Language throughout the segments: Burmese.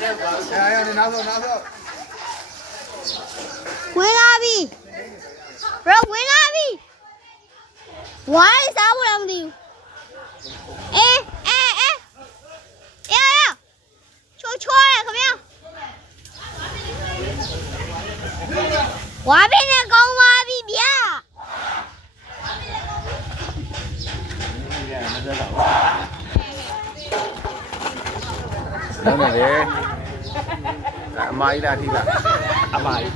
ဝင်လာပြီ bro ဝင်လာပြီဝိုင်းစားဖို့လည်းမသိဘူးအေးချိုးရခင်ဗျာဝါပြင်းနဲ့ကောင်းပါပြီဗျာဟုတ်တယ်လေအမကြီးလားထိလားအမကြီး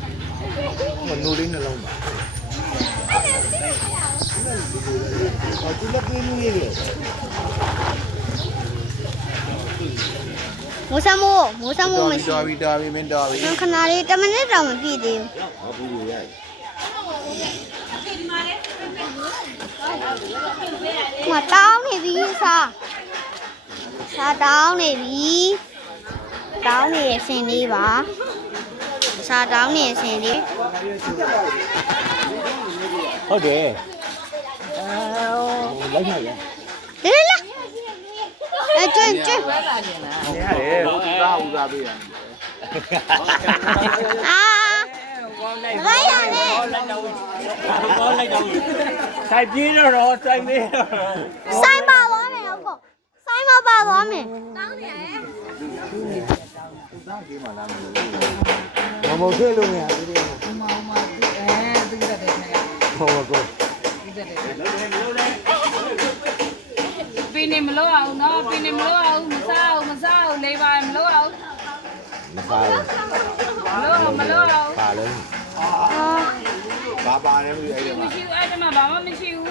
မနိုးလေးနှလုံးပါသူလည်းပြင်းနေတယ်မိုးစမိုးမရှိတော်ပြီမင်းတော်ပြီခဏလေး10မိနစ်တောင်မပြည့်သေးဘူးဟုတ်ပြီရမတောင်းနေပြီစားတောင်းနေပြီတောင်းနေရစင်လေးပါစားတောင်းနေစင်လေးဟုတ်တယ်လိုက်နိုင်ရလာကျွန်းရတယ်ဦးသားပေးရဘာရလဲဘောလိုက်တော့ဆိုင်ပြေးတော့ဆိုင်မေးတော့ဆိုင်ပါသွားမယ်ဟုတ်ကောဆိုင်မပါသွားမယ်တောင်းနေရသားကြီးမှလာမလို့မဟုတ်သေးလို့မရသေးတယ်သူရတယ်နဲ့ဟုတ်ပါကောပင်းနေမလို့အောင်နော်ပင်းနေမလို့အောင်မစားအောင်လေးပါမလို့အောင်မစားမလို့အောင်ပါလုံးပါလဲမသိအဲ့ဒီမှာမရှိဘူးအဲ့ဒီမှာဘာမှမရှိဘူး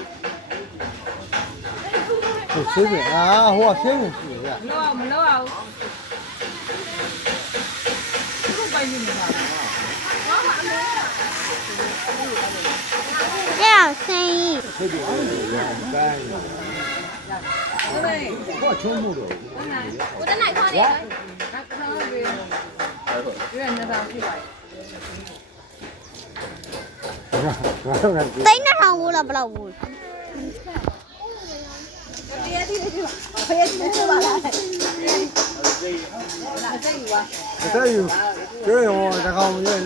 ဟုတ်သေးတယ်ဟိုကဆင်းနေရှိရမလို့အောင်ခုပိုင်နေမှာဆင်းဟုတ်တယ်တိုင်းဘာချုံးမှုတော့我的奶矿里တိတ်နှစ်ထောင်ဘူးလားဘယ်လောက်ဘူး这有，这有，这个我这个我。